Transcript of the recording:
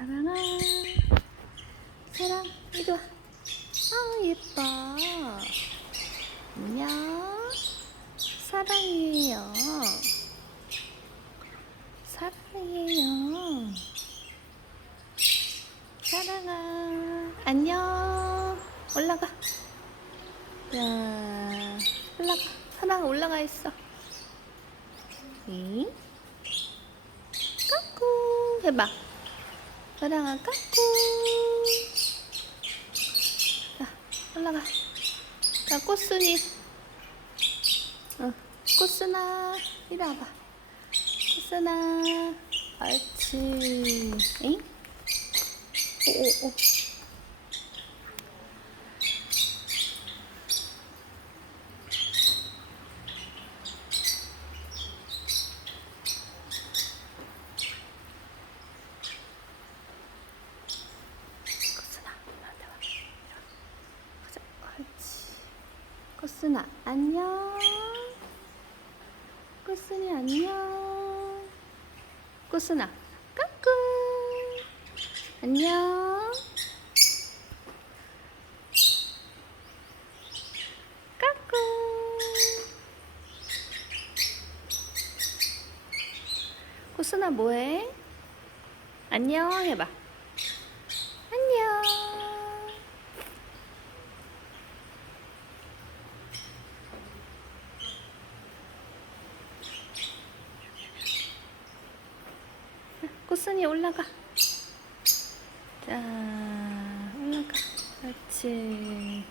사랑아 사랑 이리 와. 아 예뻐. 안녕. 사랑이에요. 사랑이에요. 사랑아 안녕. 올라가. 자 올라가. 사랑아 올라가 있어. 응? 까꿍 해봐. 사랑아 까꿍. 자 올라가. 자 꽃순이. 어 꽃순아 이리 와봐. 꽃순아. 옳지. 응? 오오오. 코스나 안녕. 코스니 안녕. 코스나 까꿍. 안녕. 까꿍. 코스나 뭐해? 안녕 해봐. 안녕. 꽃순이 올라가. 자, 올라가. 그렇지.